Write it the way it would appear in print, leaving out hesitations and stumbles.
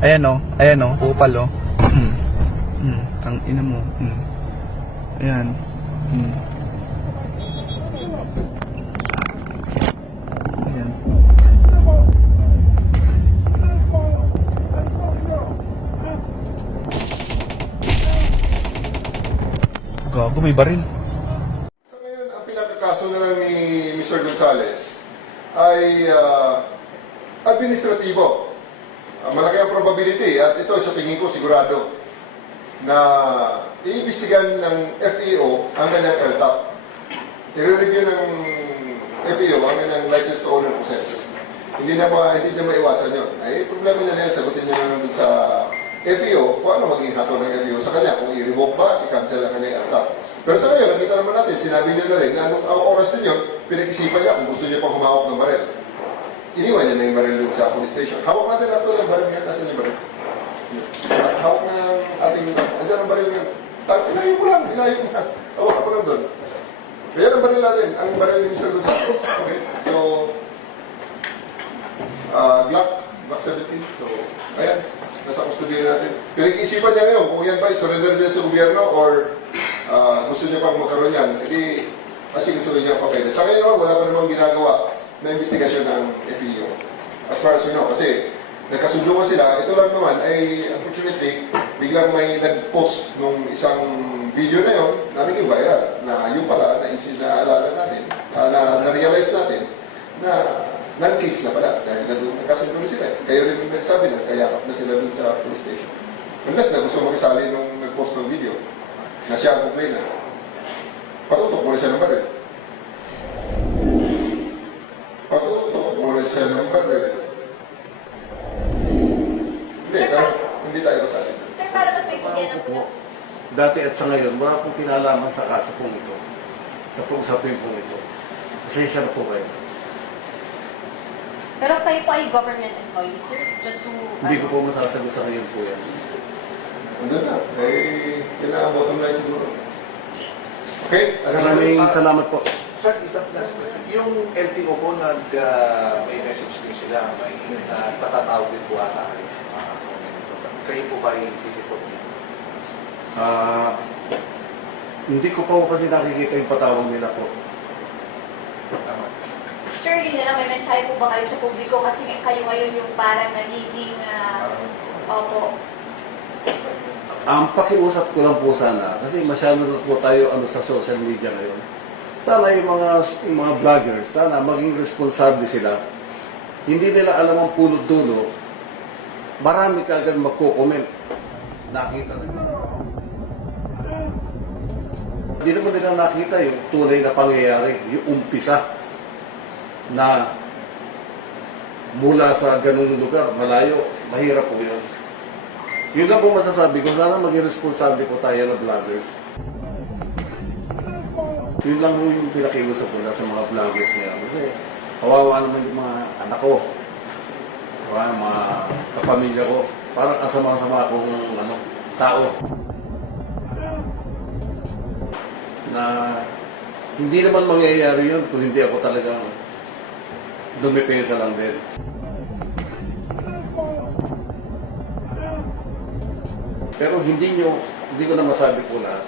Ayan o, kupal o. Tang ina mo. Ayan. Ayan. Gago, may baril. Sa ngayon, ang pinakakaso na lang ni Mr. Gonzales ay administratibo. Malaki ang probability at ito sa tingin ko sigurado na iimbestigan ng FEO ang kanyang LTAP. I-review ng FEO ang kanyang license to own and possess. Hindi niya maiwasan yun. Ay, problema niya na yan, sagutin niya na dun sa FEO kung ano magiging hato ng FEO sa kanya, kung i-revoke ba, i-cancel ang kanyang LTAP. Pero sa ngayon, nakita naman natin, sinabi niya na rin na anong oras din yun, pinag-isipan niya kung gusto niya pang humawak ng baril. Iniwan niya na yung baril dun sa police station. Hawak natin after ng baril ngayon, nasan yung baril? Hawak na ating, andyan ang baril ngayon. Ilayo mo lang. Hawak mo lang doon. Kaya ang baril natin, ang baril ni Mr. Gonzales. Okay, so, Glock 17. So, ayan, nasa custody natin. Pinag-iisipan niya ngayon kung yan ba surrender niya sa gobyerno or gusto niya pang magkaroon yan. Hindi, kasi gusto niya ang papel. Sa ngayon naman, wala pa namang ginagawa na investigasyon ng FEO. As far as we know, kasi nagkasunduan sila. Ito lang naman ay, unfortunately, biglang may nag-post nung isang video na yon na naging viral. Na yung pala, naalala natin, na-realize natin na non-case na pala. Dahil nagkasundo na sila. Kayo rin yung nagsabi na kayakap na sila dun sa police station. Unless na gusto makisali nung nag-post ng video na siya ang complainant. Patutok mo na siya ng baril. Patutok mo na siya ng baril. Hindi, pero hindi tayo kasali. Sir, para mas may bigyan ng po. Dati at sa ngayon, wala pong kinalaman sa kaso pong ito. Sa pag-usapin pong ito. Pasensya na po kayo. Pero kayo po ay government employee, sir? Just to... Hindi ko po masasagot sa ngayon po yan. Andun na. Eh, yun na ang bottom line siguro. Okay? Maraming salamat po. Sir, isang last question. Yung LTO po, may message din sila, may patatawag din po ata kayo. Kayo po ba yung sisipot niyo? Hindi ko pa po kasi nakikita yung patawag nila po. Tama. Sir, hindi na lang, may mensahe po ba kayo sa publiko? Kasi kayo ngayon yung parang nagiging... opo. Ang pakiusap ko lang po sana, kasi masyado na po tayo sa social media ngayon. Sana yung mga vloggers, sana maging responsable sila. Hindi nila alam ang pulot dulo. Marami ka agad magko-comment. Nakita na nila. Hindi naman nila nakita yung tunay na pangyayari, yung umpisa na mula sa ganung lugar, malayo, mahirap po yun. Yun lang po masasabi ko, sana maging responsable po tayo na vloggers. Yun lang po yung pinakiusap ko na sa mga vloggers ngayon. Kasi kawawa naman yung mga anak ko, mga kapamilya ko. Parang kasama-sama akong tao. Na hindi naman mangyayari yun kung hindi ako talagang dumipensa lang din. Pero hindi ko na masabi po lahat.